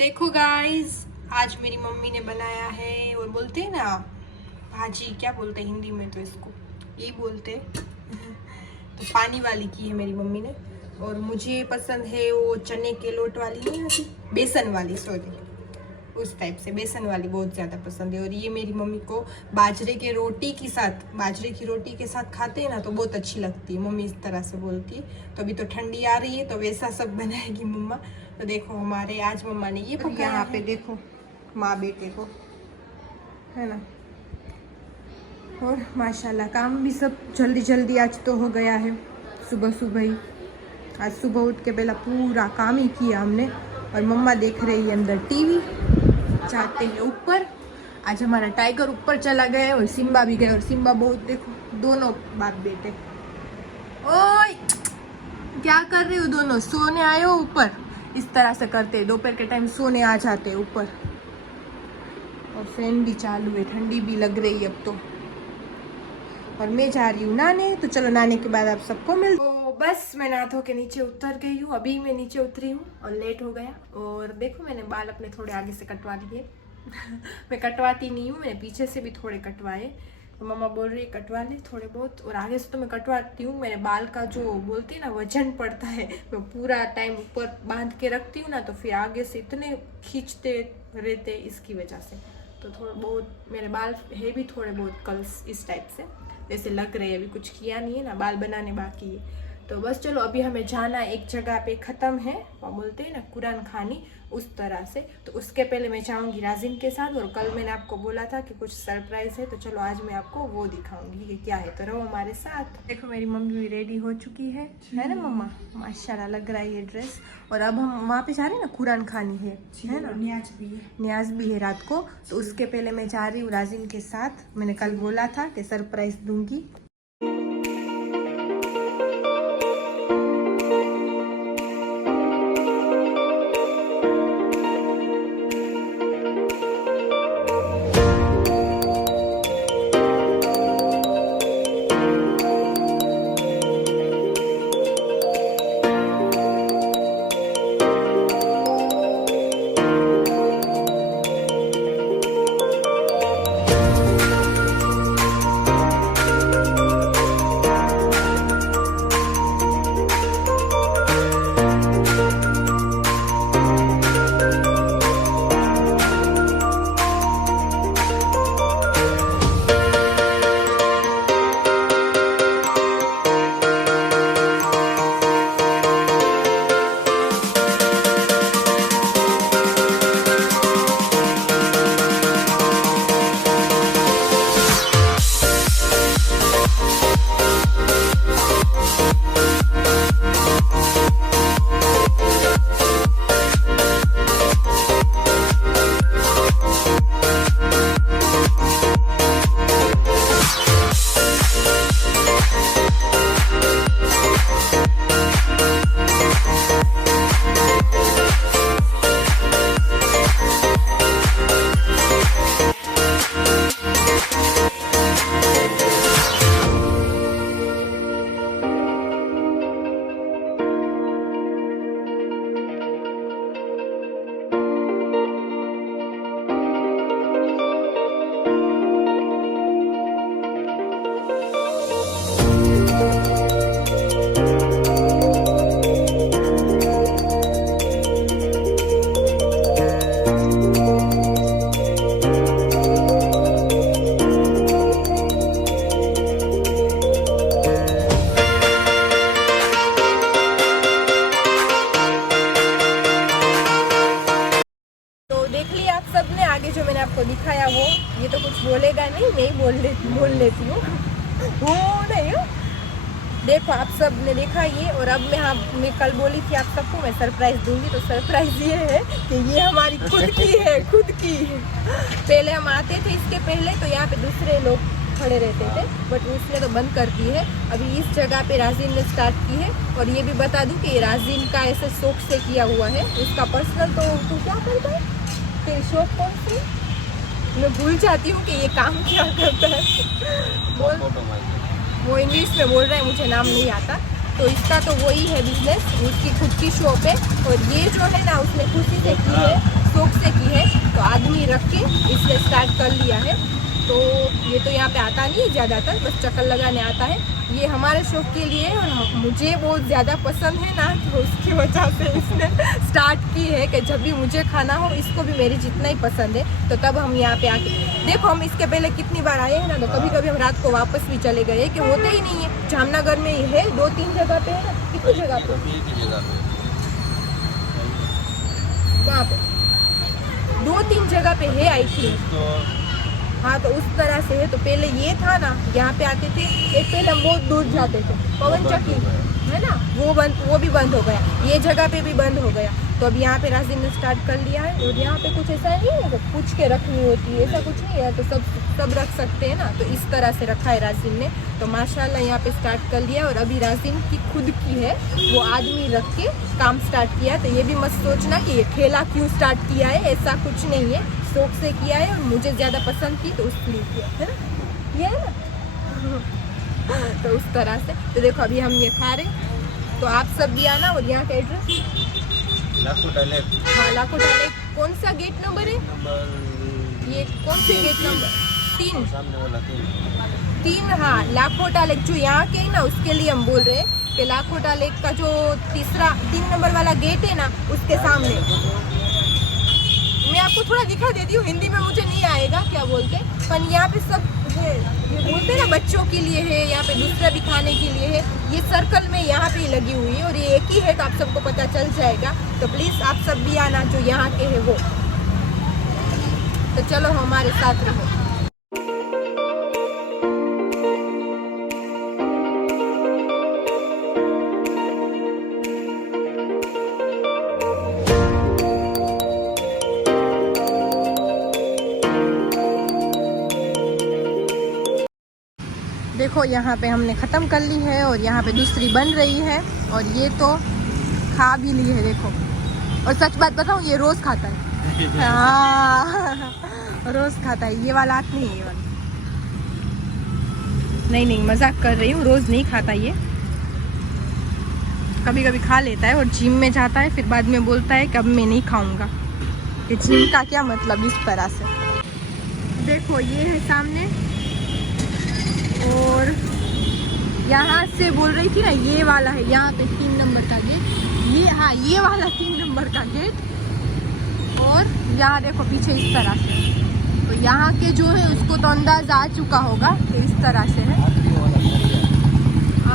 देखो गाइस, आज मेरी मम्मी ने बनाया है और बोलते हैं ना भाजी, क्या बोलते हैं हिंदी में, तो इसको यही बोलते हैं। तो पानी वाली की है मेरी मम्मी ने। और मुझे पसंद है वो चने के लोट वाली, नहीं आती, बेसन वाली, सॉरी, उस टाइप से बेसन वाली बहुत ज़्यादा पसंद है। और ये मेरी मम्मी को बाजरे की रोटी के साथ खाते हैं ना तो बहुत अच्छी लगती है। मम्मी इस तरह से बोलती है। तो अभी तो ठंडी आ रही है तो वैसा सब बनाएगी मम्मा। तो देखो हमारे आज मम्मा ने ये पकाया, यहाँ पे देखो माँ बेटे को, है ना। और माशाल्लाह काम भी सब जल्दी जल्दी आज तो हो गया है। सुबह सुबह ही, आज सुबह उठ के पहला पूरा काम ही किया हमने। और मम्मा देख रही है अंदर टीवी, जाते हैं ऊपर। आज हमारा टाइगर ऊपर चला गया और सिम्बा भी गया। और सिम्बा बहुत, देखो दोनों बाप बेटे, ओए क्या कर रहे हो दोनों, सोने आए हो ऊपर। इस तरह से करते हैं, दोपहर के टाइम सोने आ जाते हैं ऊपर। और फैन भी चालू है, ठंडी भी लग रही है अब तो। और मैं जा रही हूँ नहाने, तो चलो नहाने के बाद आप सबको मिल। तो बस मैं नहा धो के नीचे उतर गई हूँ, अभी मैं नीचे उतरी हूँ और लेट हो गया। और देखो मैंने बाल अपने थोड़े आगे से कटवा लिए। मैं कटवाती नहीं हूँ, मैंने पीछे से भी थोड़े कटवाए। तो मम्मा बोल रही है कटवा ले थोड़े बहुत। और आगे से तो मैं कटवाती हूँ, मेरे बाल का जो बोलती है ना वजन पड़ता है, मैं पूरा टाइम ऊपर बांध के रखती हूँ ना, तो फिर आगे से इतने खींचते रहते इसकी वजह से। तो थोड़ा बहुत मेरे बाल है भी थोड़े बहुत कर्ल्स इस टाइप से जैसे लग रहे हैं। अभी कुछ किया नहीं है ना, बाल बनाने बाकी है। तो बस चलो, अभी हमें जाना एक जगह पे, ख़त्म है वो बोलते हैं ना कुरान खानी, उस तरह से। तो उसके पहले मैं जाऊंगी राजिन के साथ। और कल मैंने आपको बोला था कि कुछ सरप्राइज है, तो चलो आज मैं आपको वो दिखाऊंगी कि क्या है। तो रहो हमारे साथ। देखो मेरी मम्मी भी रेडी हो चुकी है ना मम्मा, माशाल्लाह लग रहा है ये ड्रेस। और अब हम वहाँ पे जा रहे हैं ना कुरान खानी है ना, न्याज भी है रात को। तो उसके पहले मैं जा रही हूँ राजिन के साथ। मैंने कल बोला था कि सरप्राइज दूंगी। आगे जो मैंने आपको दिखाया वो, ये तो कुछ बोलेगा नहीं, मैं ही बोल लेती हूँ। वो नहीं हो, देखो आप सब ने देखा ये। और अब मैं कल बोली थी आप सबको मैं सरप्राइज दूंगी। तो सरप्राइज ये है कि ये हमारी खुद की है, खुद की। पहले हम आते थे इसके पहले तो यहाँ पे दूसरे लोग खड़े रहते थे, बट उसने तो बंद कर दी है। अभी इस जगह पे राजिन ने स्टार्ट की है। और ये भी बता दूं कि राजिन का ऐसे शौक से किया हुआ है, उसका पर्सनल। तो तू क्या करता है, तेरी शौक कौन सी, मैं भूल जाती हूँ कि ये काम क्या करता है। वो इंग्लिश में बोल रहा है, मुझे नाम नहीं आता। तो इसका तो वही है बिजनेस, उसकी खुद की शॉप है। और ये जो है ना उसने खुशी से की है, शौक से की है, तो आदमी रख के इसने स्टार्ट कर लिया है। तो ये तो यहाँ पे आता नहीं है ज़्यादातर, बस चक्कर लगाने आता है। ये हमारे शौक के लिए और मुझे बहुत ज़्यादा पसंद है ना, तो उसकी वजह से इसने स्टार्ट की है कि जब भी मुझे खाना हो, इसको भी मेरी जितना ही पसंद है, तो तब हम यहाँ पे आके देखो। हम इसके पहले कितनी बार आए हैं ना, तो कभी कभी हम रात को वापस भी चले गए कि होते ही नहीं है। जामनगर में ही है, 2-3 जगह पे है ना, कितनी जगह पे, वहाँ पे 2-3 जगह पे है आई थिंक। हाँ, तो उस तरह से है। तो पहले ये था ना, यहाँ पे आते थे, एक पहले हम बहुत दूर जाते थे, पवन चक्की है ना, वो भी बंद हो गया, ये जगह पे भी बंद हो गया। तो अब यहाँ पे राजीव ने स्टार्ट कर लिया है। और यहाँ पे कुछ ऐसा नहीं है, तो पूछ के रखनी होती है, ऐसा कुछ नहीं है, तो सब रख सकते हैं ना। तो इस तरह से रखा है राजीव ने। तो माशाल्लाह यहाँ पे स्टार्ट कर लिया। और अभी राजीव की खुद की है, वो आदमी रख के काम स्टार्ट किया। तो ये भी मत सोचना कि ये ठेला क्यों स्टार्ट किया है, ऐसा कुछ नहीं है, शौक से किया है। और मुझे ज़्यादा पसंद थी तो उसलिए किया है ना, ये है ना। तो उस तरह से तो देखो अभी हम ये खा रहे। तो आप सब भी आना। और यहाँ का एड्रेस लाखोटा लेक। हाँ, लाखोटा लेक। कौन सा गेट नंबर है ये? कौन से गेट नंबर? 3 सामने वाला 3। हाँ, लाखोटा लेक जो यहाँ के है ना, उसके लिए हम बोल रहे हैं कि लाखोटा लेक का जो 3 नंबर वाला गेट है ना, उसके सामने। मैं आपको थोड़ा दिखा देती हूँ, हिंदी में मुझे नहीं आएगा क्या बोलते, पर यहाँ पे सब ये बोलते हैं ना, बच्चों के लिए है, यहाँ पे दूसरा भी खाने के लिए है। ये सर्कल में यहाँ पे लगी हुई है और ये एक ही है, तो आप सबको पता चल जाएगा। तो प्लीज़ आप सब भी आना जो यहाँ के है वो। तो चलो हमारे साथ रहो। देखो यहाँ पे हमने ख़त्म कर ली है और यहाँ पे दूसरी बन रही है। और ये तो खा भी ली है देखो। और सच बात बताऊँ, ये रोज़ खाता है। हाँ, रोज़ खाता है। ये वाला नहीं है, ये वाला नहीं, मजाक कर रही हूँ, रोज़ नहीं खाता ये, कभी कभी खा लेता है। और जिम में जाता है, फिर बाद में बोलता है कि अब मैं नहीं खाऊंगा। कि जिम का क्या मतलब, इस तरह से। देखो ये है सामने। और यहाँ से बोल रही थी ना, ये वाला है, यहाँ पे 3 नंबर का गेट। ये हाँ, ये वाला 3 नंबर का गेट। और यहाँ देखो पीछे इस तरह से। तो यहाँ के जो है उसको तो अंदाज़ा आ चुका होगा कि इस तरह से है।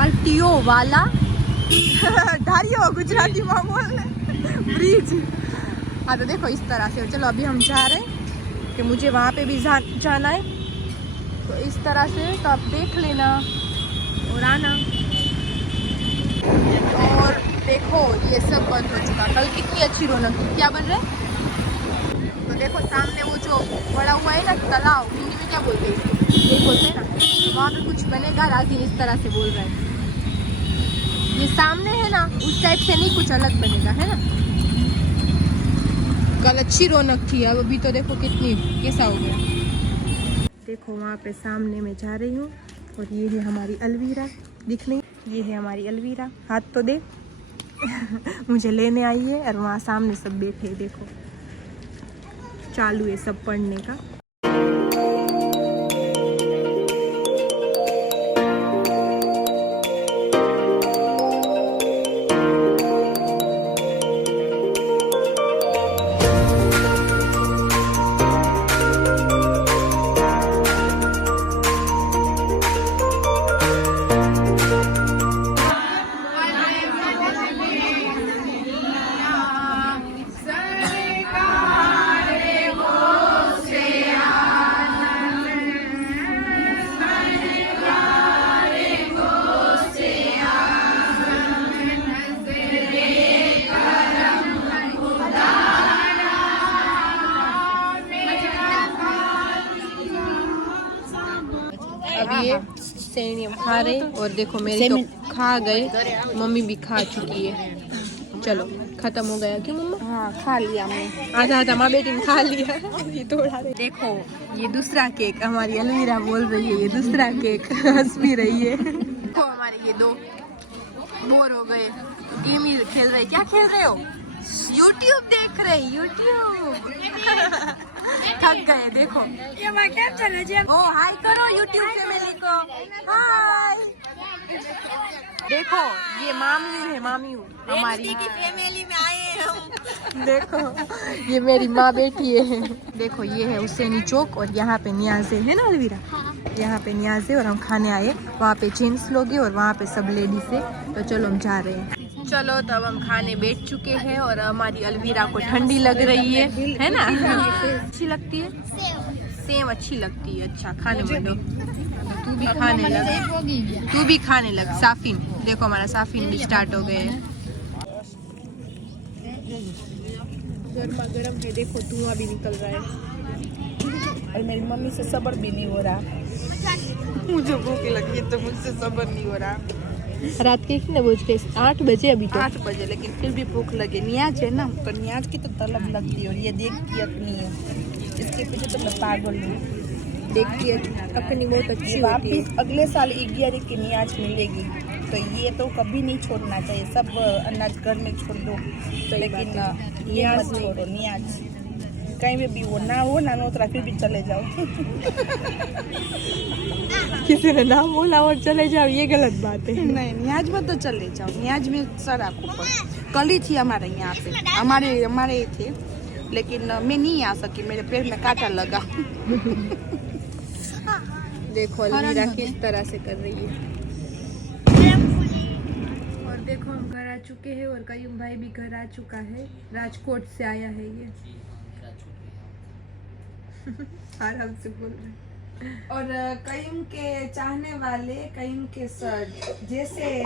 RTO वाला धारियो गुजराती मामूल ब्रिज। हाँ, तो देखो इस तरह से। चलो अभी हम जा रहे हैं कि मुझे वहाँ पे भी जाना है। तो इस तरह से तो आप देख लेना और आना। और देखो ये सब बंद हो चुका। कल कितनी अच्छी रौनक थी। क्या बन रहा है? तो देखो सामने वो जो बड़ा हुआ है ना तालाब, हिंदी में क्या बोलते हैं इसको? ये बोलते हैं ना, वहाँ पे कुछ बनेगा। राजीव इस तरह से बोल रहा है। ये सामने है ना, उस टाइप से नहीं, कुछ अलग बनेगा, है ना। कल अच्छी रौनक थी, अब अभी तो देखो कितनी कैसा हो गया। देखो वहाँ पे सामने मैं जा रही हूँ। और ये है हमारी अलवीरा, दिख नहीं? ये है हमारी अलवीरा, हाथ तो दे। मुझे लेने आई है। और वहाँ सामने सब बैठे, देखो चालू है सब पढ़ने का। अभी ये सेवइयां खा रहे। और देखो मेरे तो खा गए, मम्मी भी खा चुकी है। चलो खत्म हो गया क्यों मम्मा? हाँ, खा लिया हमने, आधा माँ बेटी ने खा लिया। ये थोड़ा देखो, ये दूसरा केक, हमारी अलवीरा बोल रही है ये दूसरा केक, हंस भी रही है। देखो हमारे ये 2 बोर हो गए, गेम ही खेल रहे। क्या खेल रहे हो? यूट्यूब देख रहे यूट्यूब थक गए देखो ओ हाय करो यूट्यूब फैमिली को हाय देखो ये मामियू है मामियू हमारी की फैमिली में आए हैं हम देखो ये मेरी माँ बैठी है देखो ये है हुसैनी चौक और यहाँ पे नियाज़े है ना अलवीरा यहाँ पे नियाज़े और हम खाने आए वहाँ पे जेंट्स लोग हैं और वहाँ पे सब लेडीज है तो चलो हम जा रहे हैं चलो तब हम खाने बैठ चुके हैं और हमारी अलवीरा को ठंडी लग रही है ना अच्छी लगती है सेम अच्छी लगती है अच्छा खाने में तू भी खाने लग तू भी खाने लग साफिन देखो हमारा साफिन भी स्टार्ट हो गए हैं गर्मा गर्म है देखो धुआं भी निकल रहा है और मेरी मम्मी से सब्र भी नहीं हो रहा मुझे भूख लगी है तो मुझसे सब्र नहीं हो रहा रात के कितने बज गए 8 बजे अभी तो 8 बजे लेकिन फिर भी भूख लगे नियाज है ना तो नियाज की तो तलब लगती है और ये देखती अपनी है इसके पीछे तो मैं पागल हूँ देखती है अपनी बहुत अच्छी वापिस अगले साल 11 की नियाज मिलेगी तो ये तो कभी नहीं छोड़ना चाहिए सब अनाज घर में छोड़ दो तो लेकिन ये मत छोड़ो नियाज कहीं भी वो ना हो ना नोतरा फिर भी चले जाओ किसी ने नाम बोला और चले जाओ ये गलत बात है नहीं न्याज में तो चले जाओ न्याज में सर आपको पर कल ही थी हमारे यहाँ पे हमारे थे लेकिन मैं नहीं आ सकी मेरे पैर में कांटा लगा देखो अलवीरा किस तरह से कर रही है और देखो हम घर आ चुके हैं और कयूम भाई भी घर आ चुका है राजकोट से आया है ये आराम से बोल रहे और कईम के चाहने वाले कईम के जैसे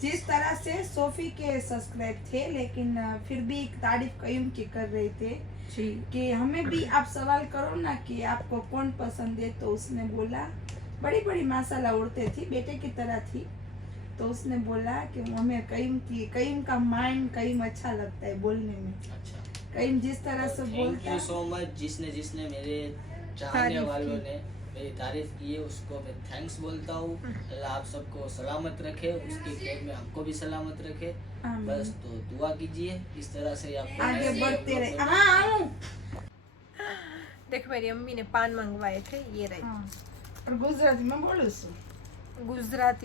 जिस तरह से सोफी के सब्सक्राइब थे लेकिन फिर भी तारीफ कईम की कर रहे थे कि हमें भी आप सवाल करो ना कि आपको कौन पसंद है तो उसने बोला बड़ी बड़ी माशाल्लाह उड़ते थी बेटे की तरह थी तो उसने बोला कि हमें कईम का माइंड कईम अच्छा लगता है बोलने में अच्छा। कईम जिस तरह से बोलता है थैंक यू सो मच जिसने मेरे चाहने वालों ने मेरी तारीफ की है उसको मैं थैंक्स बोलता हूँ अल्लाह आप सबको सलामत रखे उसकी खेत में हमको भी सलामत रखे बस तो दुआ कीजिए इस तरह से आप आगे बढ़ते रहे हाँ देख मेरी अम्मी ने पान मंगवाए थे ये रहे और गुजराती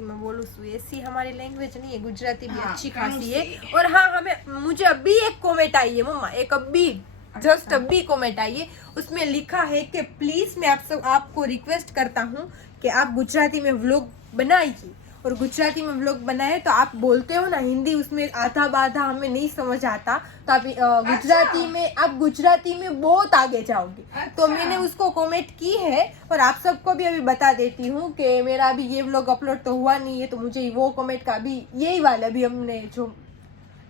में बोलूँ ऐसी हमारी लैंग्वेज नहीं है गुजराती भी अच्छी खासी है और हाँ हमें मुझे अभी एक कमेंट आई है मम्मा एक अभी जस्ट अभी कमेंट आई है उसमें लिखा है कि प्लीज मैं आपको रिक्वेस्ट करता हूँ कि आप गुजराती में व्लॉग बनाइए और गुजराती में व्लॉग बनाए तो आप बोलते हो ना हिंदी उसमें आधा बाधा हमें नहीं समझ आता तो आप गुजराती में बहुत आगे जाओगे तो मैंने उसको कमेंट की है और आप सबको भी अभी बता देती हूँ कि मेरा अभी ये व्लॉग अपलोड तो हुआ नहीं है तो मुझे वो कमेंट का अभी यही वाला अभी हमने जो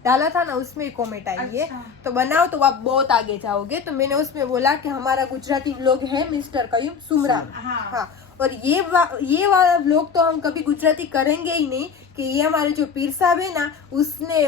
डाला था ना उसमें कमेंट आई है तो बनाओ तो आप बहुत आगे जाओगे तो मैंने उसमें बोला कि हमारा गुजराती व्लॉग है मिस्टर कयूम सुमरा हाँ और ये वाला व्लॉग तो हम कभी गुजराती करेंगे ही नहीं कि ये हमारे जो पीर साहब है ना उसने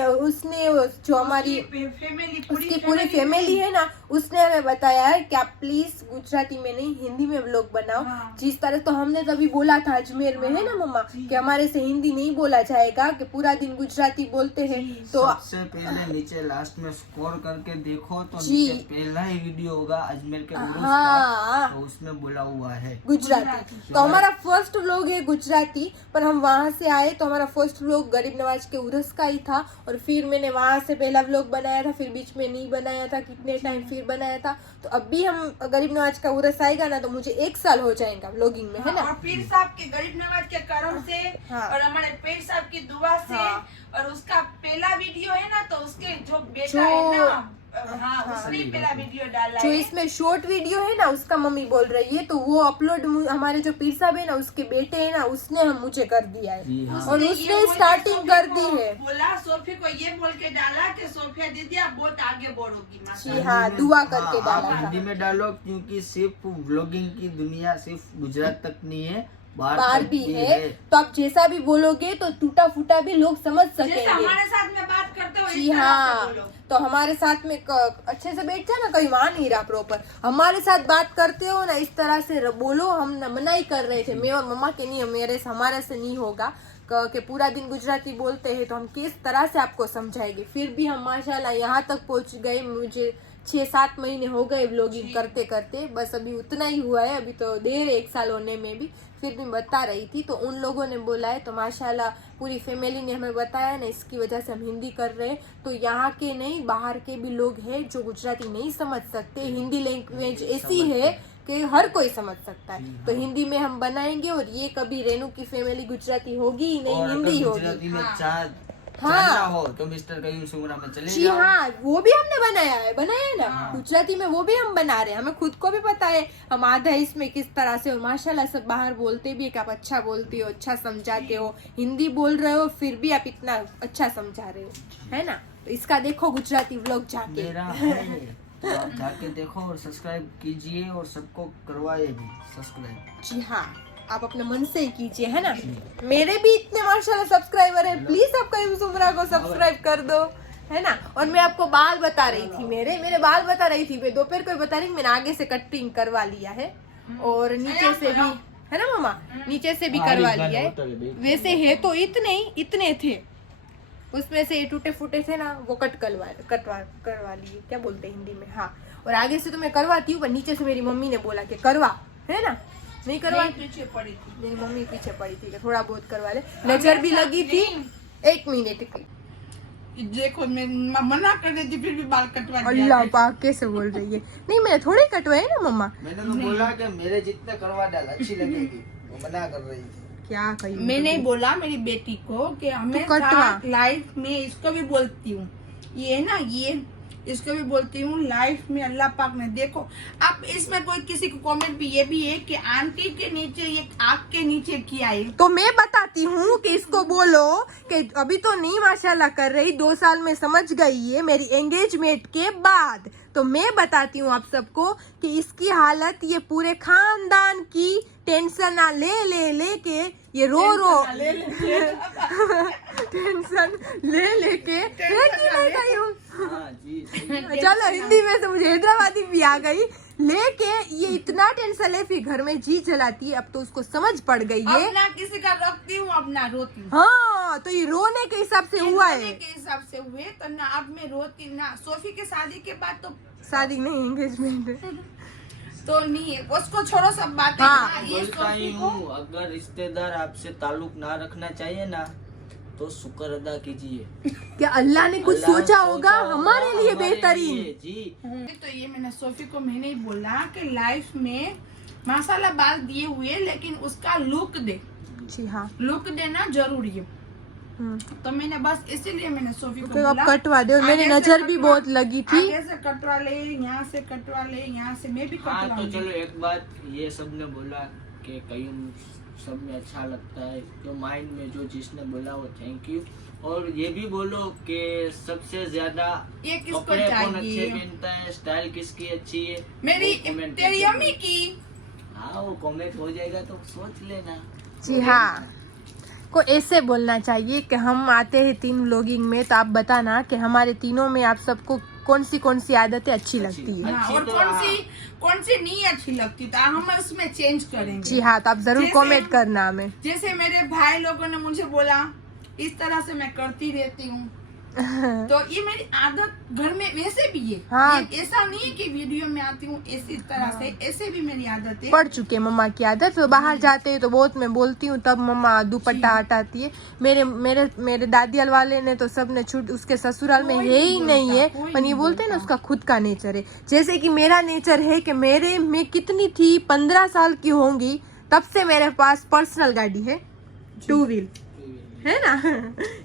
जो हमारी उसकी पूरी फैमिली है ना उसने हमें बताया है कि आप प्लीज गुजराती में नहीं हिंदी में व्लॉग बनाओ जिस तरह तो हमने तभी बोला था अजमेर में है ना मम्मा कि हमारे से हिंदी नहीं बोला जाएगा कि पूरा दिन गुजराती बोलते हैं तो सबसे पहले नीचे लास्ट में स्क्रॉल करके देखो तो नीचे पहला ही वीडियो होगा अजमेर के तो उसमें बोला हुआ है गुजराती तो हमारा फर्स्ट व्लॉग है गुजराती पर हम वहाँ से आए तो हमारा फर्स्ट व्लॉग गरीब नवाज के उर्स का ही था और फिर मैंने वहाँ से पहला व्लॉग बनाया था फिर बीच में नहीं बनाया था कितने टाइम फिर बनाया था तो अभी हम गरीब नवाज का उर्स आएगा ना तो मुझे 1 साल हो जाएगा व्लॉगिंग में है ना और पीर साहब के गरीब नवाज के करम से और हमारे पीर साहब की दुआ से और उसका पहला वीडियो है ना तो उसके जो बेटा है ना उसने पहला वीडियो डाला जो इसमें शॉर्ट वीडियो है ना उसका मम्मी बोल रही है तो वो अपलोड हमारे जो पीर साहब है ना उसके बेटे है ना उसने मुझे कर दिया है और उसने स्टार्टिंग कर दी है बोला सोफी को ये बोल के डाला कि सोफिया दीदी आप बहुत आगे बढ़ोगी हाँ दुआ करके डाला हिंदी में डालो क्योंकि सिर्फ व्लॉगिंग की दुनिया सिर्फ गुजरात तक नहीं है बाहर भी है तो आप जैसा भी बोलोगे तो टूटा फूटा भी लोग समझ सकेंगे हमारे साथ में बात करते हो जी हाँ तो हमारे साथ में अच्छे से बैठ जाए ना कहीं वहाँ नहीं रहा प्रॉपर हमारे साथ बात करते हो ना इस तरह से बोलो हम मना ही कर रहे थे मैं और मम्मा के नहीं हमारे से नहीं होगा कि पूरा दिन गुजराती बोलते हैं तो हम किस तरह से आपको समझाएंगे। फिर भी हम माशाल्लाह यहाँ तक पहुँच गए। मुझे 6-7 महीने हो गए व्लॉगिंग करते करते, बस अभी उतना ही हुआ है, अभी तो देर है 1 साल होने में भी। फिर भी बता रही थी तो उन लोगों ने बोला है, तो माशाल्लाह पूरी फैमिली ने हमें बताया ना, इसकी वजह से हम हिंदी कर रहे हैं। तो यहाँ के नहीं, बाहर के भी लोग हैं जो गुजराती नहीं समझ सकते। हिंदी लैंग्वेज ऐसी है कि हर कोई समझ सकता है। तो हिंदी में हम बनाएंगे, और ये कभी रेनू की फैमिली गुजराती होगी ही नहीं, हिंदी होगी। गुजराती में जानना हो तो मिस्टर कयूम सुमरा में चले जी हाँ, वो भी हमने बनाया है ना। गुजराती में वो भी हम बना रहे हैं, हमें खुद को भी पता है हम आधा इसमें किस तरह से। और माशाल्लाह सब बाहर बोलते भी है कि आप अच्छा बोलती हो, अच्छा समझाते हो, हिंदी बोल रहे हो फिर भी आप इतना अच्छा समझा रहे हो, है ना। तो इसका देखो गुजराती व्लॉग जाके, मेरा है तो आप जाके देखो और सब्सक्राइब कीजिए, और सबको करवाइए भी सब्सक्राइब। जी हाँ, आप अपने मन से ही कीजिए, है ना। मेरे भी इतने माशाल्लाह सब्सक्राइबर है, प्लीज आप कयूम सुमरा को सब्सक्राइब कर दो, है ना। और मैं आपको बाल बता रही थी, मेरे बाल बता रही थी, मैं दोपहर को बता रही थी, मैंने आगे से कटिंग करवा लिया है और नीचे से भी, है ना मामा, नीचे से भी करवा लिया है। वैसे है तो इतने थे, उसमें से ये टूटे फूटे थे ना, वो करवा लिए, क्या बोलते हैं हिंदी में, हाँ। और आगे से तो मैं करवाती हूँ, पर नीचे से मेरी मम्मी ने बोला कि करवा, है ना, नहीं करवा। पीछे पड़ी थी मेरी मम्मी पीछे पड़ी थी, थोड़ा बहुत करवा ले। नजर भी लगी थी। 1 मिनट की, देखो मैं मना कर रही थी फिर भी बाल कटवा दिया। अल्लाह पाक कैसे बोल रही है। नहीं, मैंने थोड़े कटवाए ना मम्मा। मैंने तो बोला कि मेरे जितने करवा डाल अच्छी लगेगी, वो मना कर रही थी। क्या कही मैंने बोला मेरी बेटी को कि हमें लाइफ में इसको भी बोलती हूँ, ये ना, ये इसको भी बोलती हूँ लाइफ में अल्लाह पाक ने देखो। अब इसमें कोई किसी को कमेंट भी ये भी है कि आंटी के नीचे ये आँख के नीचे किया है, तो मैं बताती हूँ कि इसको बोलो कि अभी तो नहीं माशाल्लाह कर रही, 2 साल में समझ गई है मेरी एंगेजमेंट के बाद। तो मैं बताती हूँ आप सबको कि इसकी हालत ये पूरे खानदान की टेंशन ना ले के ये रो टेंशन ले के गई हूँ। चलो हिंदी में से मुझे हैदराबादी भी आ गई, लेके ये इतना टेंशन ले, फिर घर में जी जलाती है। अब तो उसको समझ पड़ गई है, अब ना किसी का रखती हूँ, अब ना रोती हूँ। हाँ, तो ये रोने के हिसाब से हुआ है, के हिसाब से हुए तो ना अब मैं रोती ना। सोफी के शादी के बाद तो शादी नहीं एंगेजमेंट तो नहीं है, उसको छोड़ो सब बातें। हाँ, ये बोलता ही सोफी को हूँ, अगर रिश्तेदार आपसे ताल्लुक ना रखना चाहिए ना, तो शुक्र अदा कीजिए। क्या अल्लाह ने कुछ सोचा होगा हमारे लिए बेहतरीन। जी। तो ये मैंने सोफी को मैंने ही बोला कि लाइफ में माशाल्लाह बाल दिए हुए, लेकिन उसका लुक दे। जी हाँ, लुक देना जरूरी है। तो मैंने बस इसीलिए मैंने सोफी को तो बोला अब कटवा दे। और मेरी आगे से नजर भी कटवा- बहुत लगी थी। आगे से कटवा ले, यहाँ से कटवा ले, यहाँ से मैं भी हाँ, कटवा तो लूँ। चलो एक बात ये सबने बोला कि कयूम सब में अच्छा लगता है, जो माइंड में जो जिसने बोला वो थैंक यू। और ये भी बोलो कि सबसे ज्यादा ये किसको कपड़े कौन अच्छे चाहिए? पहनता है, स्टाइल किसकी अच्छी है, मेरी वो comment तेरी करके अम्मी की। हाँ, वो कमेंट हो जाएगा तो सोच लेना। जी हाँ, को ऐसे बोलना चाहिए कि हम आते हैं 3 व्लॉगिंग में, तो आप बताना कि हमारे तीनों में आप सबको कौन सी आदतें अच्छी लगती है। हाँ, अच्छी और तो कौन सी नहीं अच्छी लगती तो हम उसमें चेंज करेंगे। जी हाँ, तो आप जरूर जैसे- कमेंट करना हमें। जैसे मेरे भाई लोगों ने मुझे बोला, इस तरह से मैं करती रहती हूँ, तो ये मेरी आदत घर में वैसे भी है। हाँ। ये ऐसा नहीं है कि वीडियो में आती हूँ इसी तरह से, ऐसे भी मेरी आदत है। पड़ चुके मम्मा की आदत। तो बाहर जाते हैं तो बहुत मैं बोलती हूँ, तब मम्मा दुपट्टा हटाती है। मेरे दादियाल वाले ने तो सब ने छूट, उसके ससुराल में कोई है ही नहीं नहीं है, बोलता, कोई पर ये नहीं बोलते हैं ना बोलता। उसका खुद का नेचर है। जैसे कि मेरा नेचर है कि मैं कितनी थी, 15 साल की होंगी तब से मेरे पास पर्सनल गाड़ी है, 2 व्हील, है ना।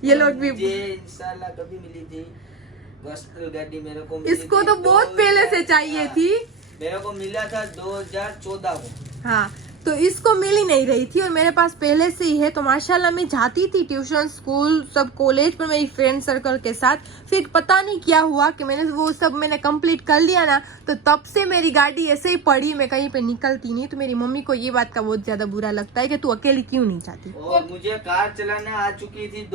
ये लोग भी, मुझे इंशाल्लाह कभी मिली थी पर्सनल गाड़ी, मेरे को मिली इसको थी तो बहुत पहले से चाहिए थी। मेरे को मिला था 2014 को। हाँ, तो इसको मिल ही नहीं रही थी और मेरे पास पहले से ही है। तो माशाल्लाह मैं जाती थी ट्यूशन, स्कूल, सब कॉलेज पर मेरी फ्रेंड सर्कल के साथ। फिर पता नहीं क्या हुआ कि मैंने कंप्लीट कर लिया ना, तो तब से मेरी गाड़ी ऐसे ही पड़ी, मैं कहीं पे निकलती नहीं। तो मेरी मम्मी को ये बात का बहुत ज्यादा बुरा लगता है कि तू अकेली क्यों नहीं जाती। और मुझे कार चलाना आ चुकी थी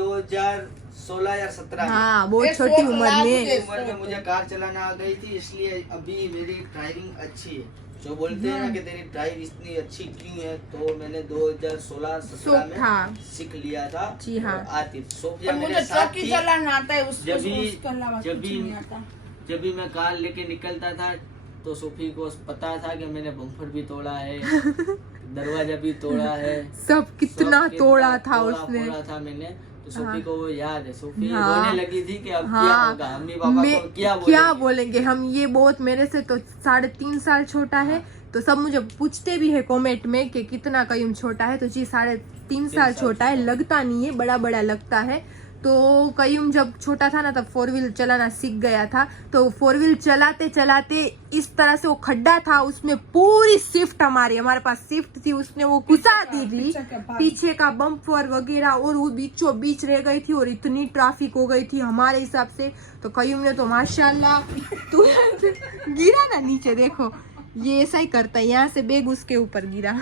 16 या 17 हाँ बहुत ये छोटी 16 उम्र में। उम्र में मुझे कार चलाना आ गई थी, इसलिए अभी मेरी ड्राइविंग अच्छी है। जो बोलते हैं ना कि तेरी ड्राइव इतनी अच्छी क्यों है, तो मैंने 2016-17 में हाँ। सीख लिया था। जी हाँ। और आती थी। सोफिया और मेरे मुझे साथ ट्रक ही थी। चलाना आता है, उसको जब भी- उसके अलावा जब कुछ भी- नहीं आता। जब भी मैं कार लेके निकलता था तो सोफी को पता था कि मैंने बम्पर भी तोड़ा है, दरवाजा भी तोड़ा है, सब कितना सब तोड़ा था उसने। फोड़ा था मैंने। तो सोफी हाँ। को वो याद है। सोफी हाँ। रोने लगी थी कि अब क्या हाँ, होगा, मम्मी पापा को क्या क्या बोलेंगे। बोलेंगे हम। ये बहुत मेरे से तो 3.5 साल छोटा है। तो सब मुझे पूछते भी है कमेंट में कि कितना कयूम छोटा है, तो जी 3.5 साल छोटा है। लगता नहीं है, बड़ा बड़ा लगता है। तो कयूम जब छोटा था ना तब 4 व्हील चलाना सीख गया था। तो 4 व्हील चलाते चलाते इस तरह से वो खड्डा था, उसमें पूरी शिफ्ट हमारे पास शिफ्ट थी, उसने वो घुसा दी थी। पीछे का भाग। पीछे का बम्पर वगैरह, और वो बीचों बीच रह गई थी, और इतनी ट्रैफिक हो गई थी हमारे हिसाब से। तो कयूम ने तो माशाल्लाह तुरंत गिरा ना नीचे, देखो ये ऐसा ही करता है, यहाँ से बैग उसके ऊपर गिरा।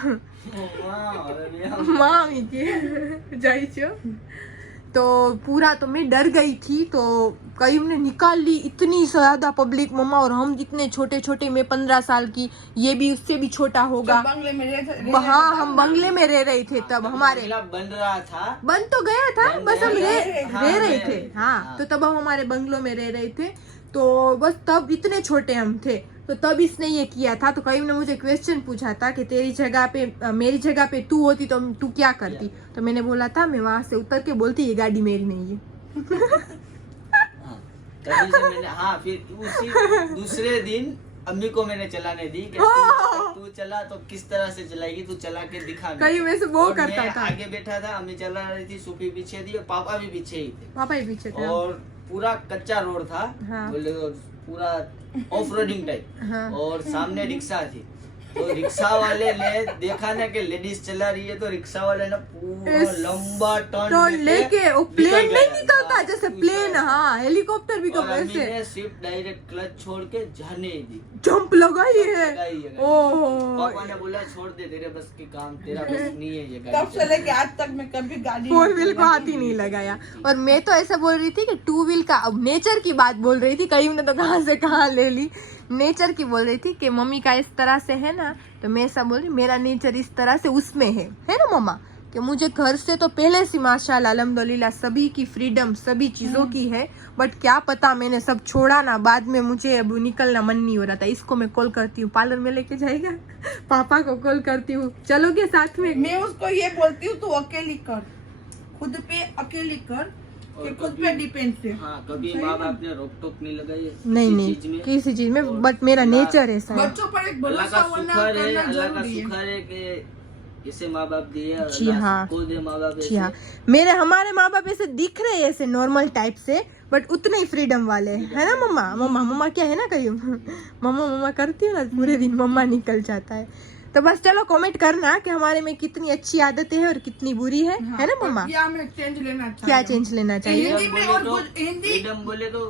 मामी के जाई छो। तो पूरा तो मैं डर गई थी। तो कयूम ने निकाल ली, इतनी ज्यादा पब्लिक मम्मा, और हम इतने छोटे छोटे, मैं 15 साल की, ये भी उससे भी छोटा होगा। जब बंगले में रह हाँ हम बंगले में रह रहे थे तब, हमारे बंगला बन रहा था। बन तो गया था, बन बस हम गया, रह रहे थे। हाँ हाँ। तो तब हम हमारे बंगलों में रह रहे थे। तो बस तब इतने छोटे हम थे। तो तब इसने ये किया था। तो कयूम ने मुझे क्वेश्चन पूछा था कि तेरी जगह पे, मेरी जगह पे तू होती तो तू क्या करती। तो मैंने बोला था मैं वहां से उतर के बोलती ये गाड़ी मेरी नहीं है। हाँ, तभी से मैंने फिर उसी दूसरे दिन अम्मी को मैंने चलाने दी कि तू चला तो किस तरह से चलाएगी, तू चला के दिखा। कयूम ऐसे वो और करता मैं था। आगे बैठा था, अम्मी चला रही थी, सोफी पीछे थी और पापा भी पीछे ही थे। पापा ही पीछे थे। और पूरा कच्चा रोड था। हाँ। बोले तो पूरा ऑफ रोडिंग टाइप। हाँ। और सामने रिक्शा थी। तो रिक्शा वाले ने देखा ना कि लेडीज चला रही है, तो रिक्शा वाले ने पूरा लंबा तो टर्न लेके वो प्लेन निकल नहीं गया। निकलता हाँ, जैसे पूरा। प्लेन, हाँ हेलीकॉप्टर भी और कब अम्मी ऐसे ने सिर्फ डायरेक्ट क्लच छोड़ के जाने ही दी। जंप लगाई है। लगाई है। ओहो। पापा ने बोला छोड़ दे, तेरे बस के काम, तेरा बस नहीं है ये तब गाड़ी से लेके आज तक मैं कभी गाड़ी 4 व्हील को हाथ ही नहीं लगाया। और मैं तो ऐसा बोल रही थी कि 2 व्हील का, अब नेचर की बात बोल रही थी। कहीं ने तो कहाँ से कहाँ ले ली। नेचर की बोल रही थी कि मम्मी का इस तरह से है ना, तो मैं ऐसा बोल रही मेरा नेचर इस तरह से उसमें है ना मम्मा, कि मुझे घर से तो पहले से माशाल्लाह अल्हम्दुलिल्लाह सभी की फ्रीडम, सभी चीजों की है। बट क्या पता मैंने सब छोड़ा ना, बाद में मुझे अब निकलना मन नहीं हो रहा था। इसको मैं कॉल करती हूँ, पार्लर में लेके जाएगा। पापा को कॉल करती हूँ, चलोगे साथ में। मैं उसको ये बोलती हूँ तू अकेली कर, खुद पे अकेली कर, और कि खुद कभी- पे डिपेंड है। हाँ, कभी माँ बाप ने रोक टोक नहीं लगाई है नहीं किसी चीज में। किसी चीज में, और बट मेरा अल्लाह- नेचर ऐसा है। बच्चों पर एक अल्लाह भरोसा का होना शुक्र है, करना अल्लाह का जरूरी है। शुक्र है कि इसे माँ बाप दिए। जी अल्लाह हाँ। सबको दे माँ बाप जी ऐसे। हाँ, हमारे माँ बाप ऐसे दिख रहे हैं ऐसे नॉर्मल टाइप से, बट उतने ही फ्रीडम वाले है ना मम्मा। मम्मा क्या है ना कहीं मम्मा करती है ना पूरे दिन, मम्मा निकल जाता है। तो बस चलो कमेंट करना कि हमारे में कितनी अच्छी आदतें हैं और कितनी बुरी है ना मम्मा। क्या हमें चेंज लेना चाहिए? क्या चेंज लेना चाहिए। हिंदी में और कुछ हिंदी फ्रीडम बोले तो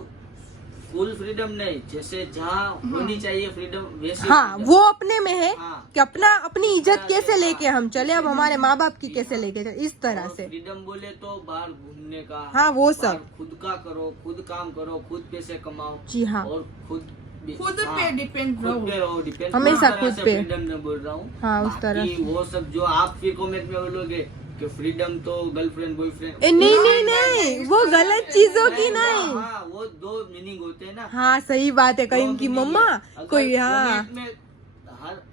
फुल फ्रीडम नहीं, जैसे जहाँ होनी चाहिए फ्रीडम वैसे हाँ freedom। वो अपने में है हाँ। कि अपनी इज्जत कैसे लेके हम चले, अब हमारे माँ बाप की कैसे लेके चले, इस तरह और से। फ्रीडम बोले तो बाहर घूमने का। हाँ, वो बाहर सब। खुद का करो, खुद काम करो, खुद पैसे कमाओ। जी हाँ। और खुद पे डिपेंड खुद रहो। पे रहो, डिपेंड। हमेशा खुद पे। फ्रीडम में बोल रहा हूँ। हाँ, उस तरह बाकी से। वो सब जो आप फिर कमेंट में बोलोगे कि फ्रीडम तो गर्लफ्रेंड बॉयफ्रेंड। नहीं वो गलत चीजों की नहीं। हाँ, वो दो मीनिंग होते हैं ना। हाँ सही बात है कहीं की मम्मा, कोई हाँ में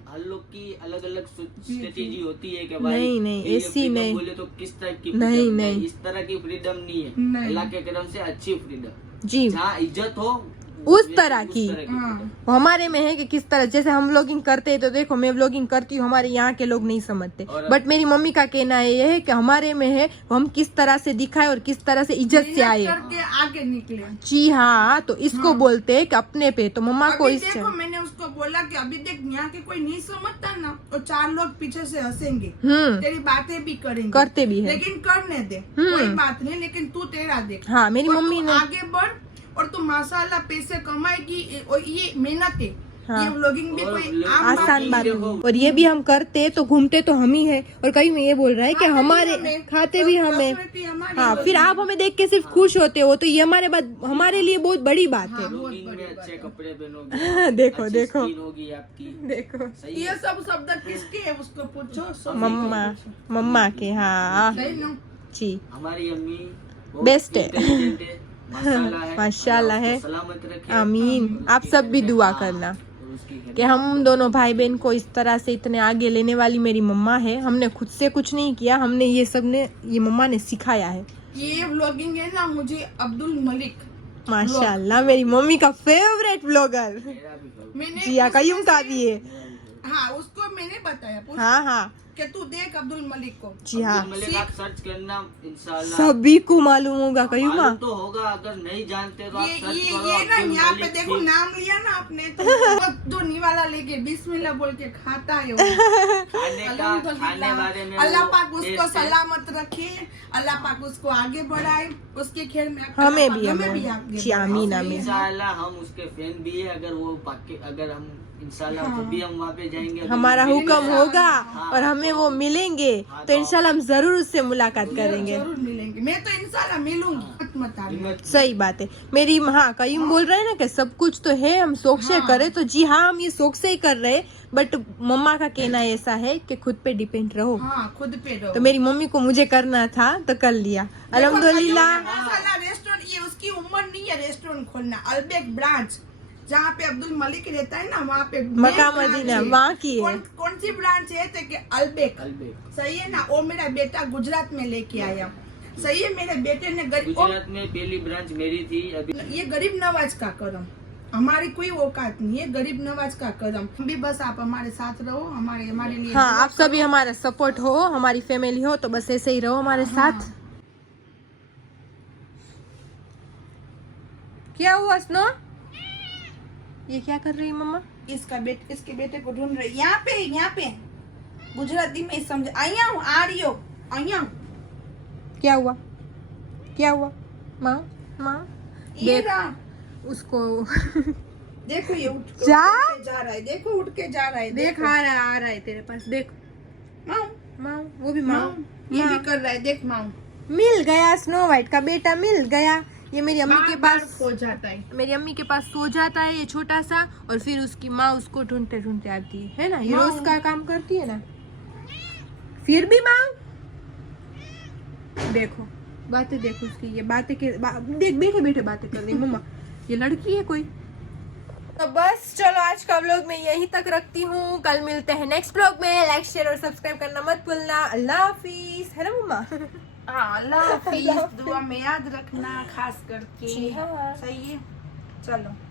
हर लोग की अलग अलग स्ट्रेटेजी होती है कि भाई नहीं, ये ऐसी freedom नहीं। बोले तो किस टाइप की नहीं, freedom है, नहीं। इस तरह की फ्रीडम नहीं है। नहीं। अल्लाह के करम से अच्छी फ्रीडम, जी जहाँ इज्जत हो उस वैसे तरह की। हाँ। freedom। वो हमारे में है कि किस तरह, जैसे हम व्लॉगिंग करते हैं तो देखो मैं व्लॉगिंग करती हूँ, हमारे यहाँ के लोग नहीं समझते, और- बट मेरी मम्मी का कहना ये है कि हमारे में है हम किस तरह से दिखाए और किस तरह से इज्जत से आए। करके आगे निकले। जी हाँ, तो इसको बोलते हैं कि अपने पे। तो मम्मा को अभी इस देखो मैंने उसको बोला कि अभी देख यहाँ के कोई नहीं समझता ना, तो 4 लोग पीछे से हंसेंगे, तेरी बातें भी करेंगे, करते भी है। लेकिन करने दे, कोई बात नहीं, लेकिन तू तेरा देख। हाँ मेरी और मम्मी तू ने आगे बढ़ और तू माशाल्लाह पैसे कमाएगी, और ये मेहनत है। हाँ। ये व्लॉगिंग भी और कोई व्लॉग आम आसान बात देखो, नहीं। और ये भी हम करते तो घूमते तो हम ही है, और कहीं में ये बोल रहा है कि हमारे खाते भी हमें। हाँ, फिर आप हमें देख के सिर्फ खुश होते हो, तो ये हमारे लिए बहुत बड़ी बात है। व्लॉगिंग में अच्छे कपड़े पहनोगे, देखो अच्छी देखो स्किन होगी आपकी, देखो, सही ये है। सब शब्द किसके है उसको पूछो। सब मम्मा के। हाँ सही ना? जी, हमारी अम्मी बहुत बेस्ट है। intelligent है, माशाल्लाह है, माशाल्लाह अल्लाह है। उसको सलामत रखे। आमीन। और आप उसके सब घर भी में- दुआ हाँ, करना और उसके घर कि में हम दोनों भाई बहन को इस तरह से इतने आगे लेने वाली मेरी मम्मा है। हमने खुद से कुछ नहीं किया, हमने ये सब ने, ये मम्मा ने सिखाया है। ये व्लॉगिंग है ना, मुझे अब्दुल मलिक माशाल्लाह, मेरी मम्मी का फेवरेट ब्लॉगर। मेरा भी घर- मैंने जी हाँ, कयूम उसमें का से- भी है। मेरा भी घर। हाँ, उसको मैंने बताया पूछ हाँ हाँ कि तू देख अब्दुल मलिक को। जी हाँ, अब्दुल मलिक आप सर्च करना, इंशाल्लाह सभी को मालूम होगा कयूमा। मालूम तो होगा, अगर नहीं जानते तो आप सर्च करो ये ना अब्दुल यहाँ पे मलिक देखो की। नाम लिया ना आपने, तो दो निवाला लेके बिस्मिल्लाह बोल के खाता है वो। खाने बारे में अल्लाह वो पाक उसको टेस्ट है। सलामत रखे, अल्लाह पाक उसको आगे बढ़ाए, उसके खेल में हमें भी, हमें हमें। भी आगे जी, बढ़ाए। आमीन, सही है आमीन। ना? इंशाल्लाह हम उसके फैन भी है। अगर हम इंशाल्लाह हाँ। जब भी हम वहाँ पे जाएंगे, अगर हमारा वो हुक्म मिलेगा- होगा हाँ, और हमें वो मिलेंगे हाँ, तो इंशाल्लाह हम जरूर उससे मुलाकात करेंगे। जरूर मिलेंगे, मैं तो इंशाल्लाह मिलूंगी। मत आना। हिम्मत- सही बात है मेरी। हाँ, कयूम बोल रहे हैं ना कि सब कुछ तो है, हम शौक से हाँ। करें, तो जी हाँ, हम ये शौक से ही कर रहे हैं। बट मम्मा का कहना ऐसा है कि खुद पे डिपेंड रहो। हाँ, खुद पे रहो। तो मेरी मम्मी को मुझे करना था तो कर लिया, अल्हम्दुलिल्लाह। रेस्टोरेंट, ये उसकी उम्र नहीं है रेस्टोरेंट खोलना। अल्बेक ब्रांच जहाँ पे अब्दुल मलिक रहता है ना, वहाँ पे मक्का branch मदीना है। वहाँ की है। कौन सी ब्रांच है? तो कि अल्बेक। अल्बेक। सही है ना? वो मेरा बेटा गुजरात में लेके आया। सही है, मेरे बेटे ने गरीब, गुजरात में पहली ब्रांच मेरी थी। अभी ये गरीब नवाज का करम, हमारी कोई औकात नहीं है, गरीब नवाज का करम। हम भी बस आप हमारे साथ रहो, हमारे लिए हाँ, दुआ आप सभी हमारा सपोर्ट हो, हमारी फैमिली हो, तो बस ऐसे ही रहो हमारे साथ। क्या हुआ स्नो? ये क्या कर रही है मम्मा? इसके बेटे को ढूंढ रही। यहाँ पे गुजराती में समझ आया हूँ, आ रही हो, आया हूँ। क्या हुआ? क्या हुआ? माँ माँ ये देख रहा, उसको। देखो ये उठ के जा? जा रहा है, देखो उठ के जा रहा है, देख, देखो। आ रहा है तेरे पास, देख। माँ, माँ, वो भी माँ। ये माँ। भी कर रहा है, देख माँ। मिल गया, स्नो वाइट का बेटा मिल गया। ये मेरी अम्मी के बार-बार पास, खो जाता है। मेरी अम्मी के पास सो जाता है ये छोटा सा, और फिर उसकी माँ उसको ढूंढते ढूंढते आती है ना। ये माँ- रोज का काम करती है ना। फिर भी माँ देखो, बातें देखो उसकी, ये बातें के देख, बैठे बैठे बातें कर रही मम्मा। ये लड़की है कोई? तो बस चलो, आज का व्लॉग मैं यहीं तक रखती हूँ। कल मिलते हैं नेक्स्ट व्लॉग में। लाइक शेयर और सब्सक्राइब करना मत भूलना। अल्लाह हाफिज, है ना मम्मा? हाँ, अल्लाह हाफिज। दुआ में याद रखना खास करके। जी हाँ। सही है, चलो।